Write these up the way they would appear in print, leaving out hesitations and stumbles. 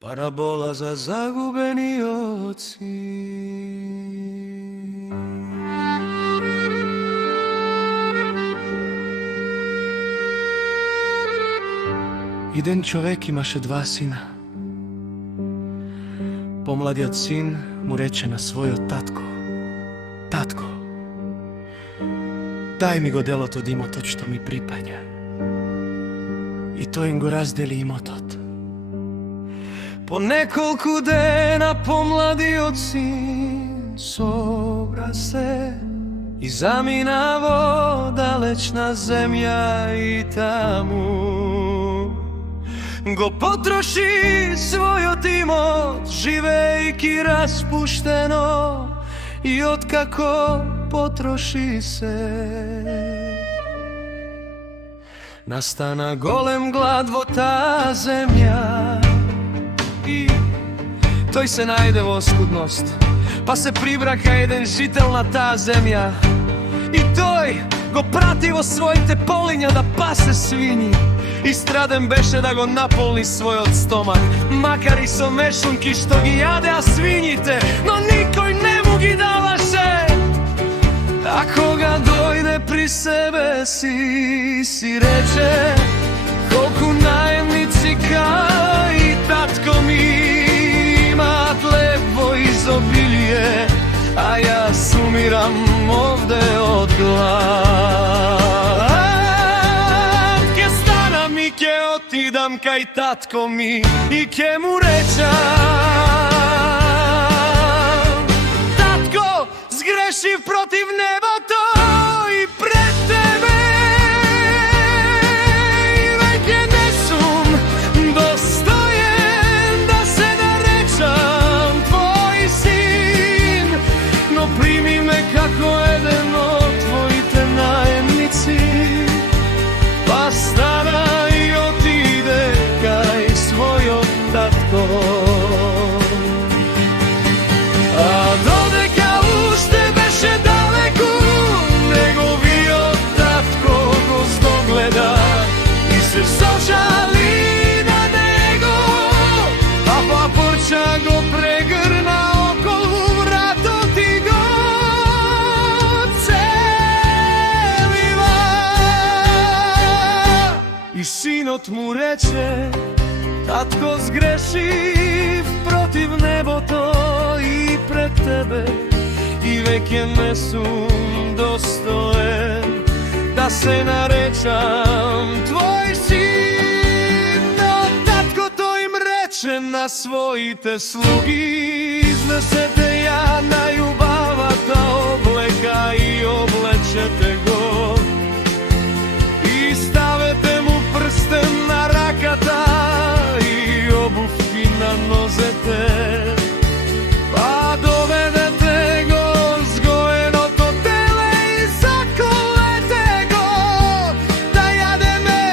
Парабола за загубени оци. Еден човек имаше два сина. Помладиот син му рече на својот татко: татко, дај ми го делот од имотот што ми припаѓа. И тој им го раздели имотот. По неколку дена помладиот син собра се и замина во далечна земја и таму го потроши својот имот, живејќи распуштено, и откако потроши се, настана голем глад во таа земја. И тој се најде во скудност, па се прибрака еден жител на таа земја. И тој го прати во своите полиња да пасе свињи. И страден беше да го наполни својот стомак, макар и со мешунки што ги јадеа свињите, но никој не му ги даваше. А кога дојде при себе си рече: колку наемници кај татко ми имаат леп во изобилие, а јас умирам овде од глад. Ке станам и ке отидам кај татко ми и ке му речам: татко, сгрешив против небото и пред тебе, и веќе не сум достоен да се наречам твој син, но прими ме како еден од твоите наемници. Па стана и отиде кај својот татко. А додека уште беше далеку, неговиот татко го здогледа и се сожали на него, а папорча го прегрна околу вратот и го целива. И синот му рече: татко, сгрешив против небото и пред тебе, и веќе не сум достоен да се наречам твој син. Но таткото им рече на своите слуги: изнесете ја најубавата облека и облечете го, и ставете му прстен на раката и обувки на нозете. Па доведете го згоеното теле и заклете го, да јадеме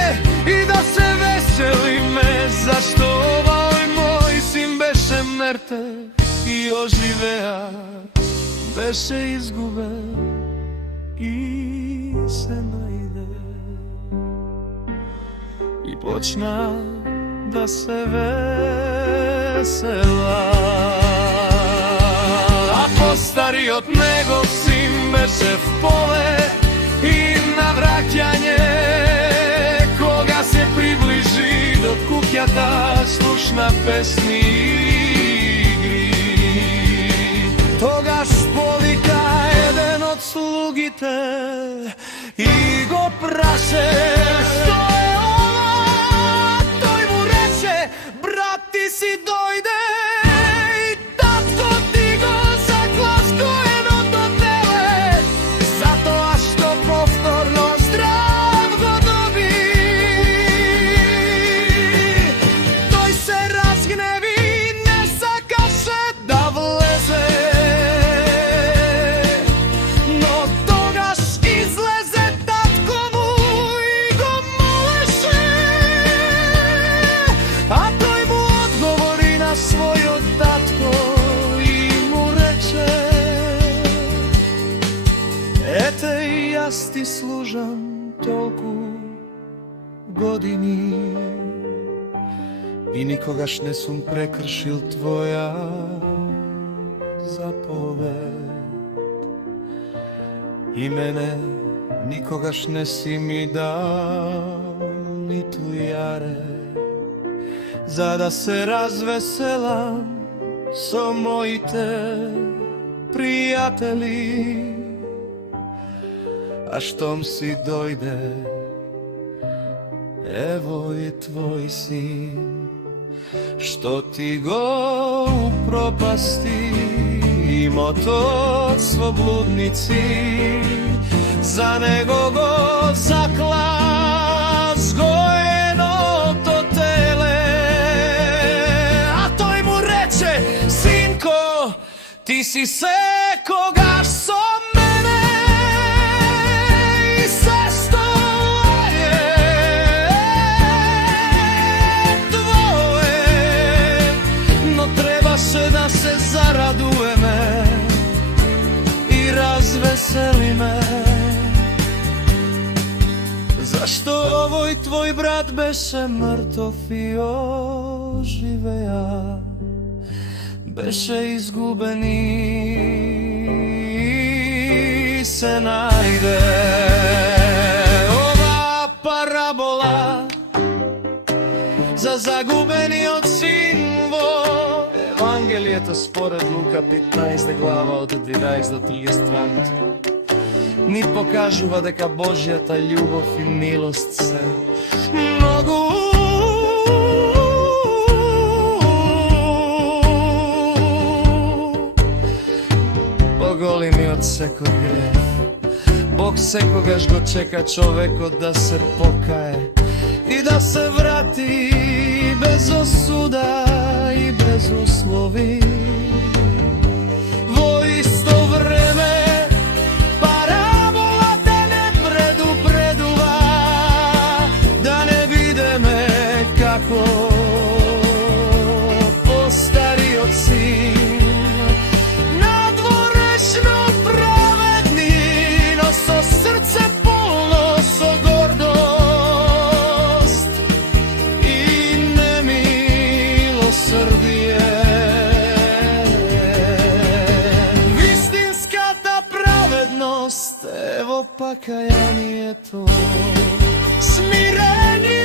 и да се веселиме, зашто овој мој син беше мертв и оживеа, беше изгубен и се најде. И почна да се весела. А постариот него син беше в поле и на враќање, кога се приближи до куќата, слушна песни и игри. Тогаш повика еден од слугите и го праше: што е ова? Тој му рече: брат, ти си дојде и татко ти го закла згоеното теле, затоа што повторно здрав го доби. Тој се разгневи и не сакаше да влезе, но тогаш излезе татко му и го молеше. А тој му одговори на својот татко и му рече: ете, јас ти служам толку години и никогаш не сум прекршил твоја заповед. И мене никогаш не си ми дал ниту јаре, за да се развеселам со моите пријатели. А штом си дојде, ево и твој син, што ти го упропасти имотот со блудници. За него го закла згоеното теле, а тој му рече: синко, ти си секогаш со мене и сесто е твое, но требаше да се зарадуваме и развеселиме. Зашто овој твој брат беше мртов и оживеа, беше изгубен и се најде. Ова парабола за загубениот син во Евангелието според Лука 15 глава од 11 до 32 ни покажува дека Божјата љубов и милост се многу поголеми од секој грев. Бог секогаш го чека човекот да се покае и да се врати без осуда и без услови. Во исто време како постариот син, надворешно праведни, но со срце полно со гордост и немилосрдие. Вистинската праведност е во покаянието, смирение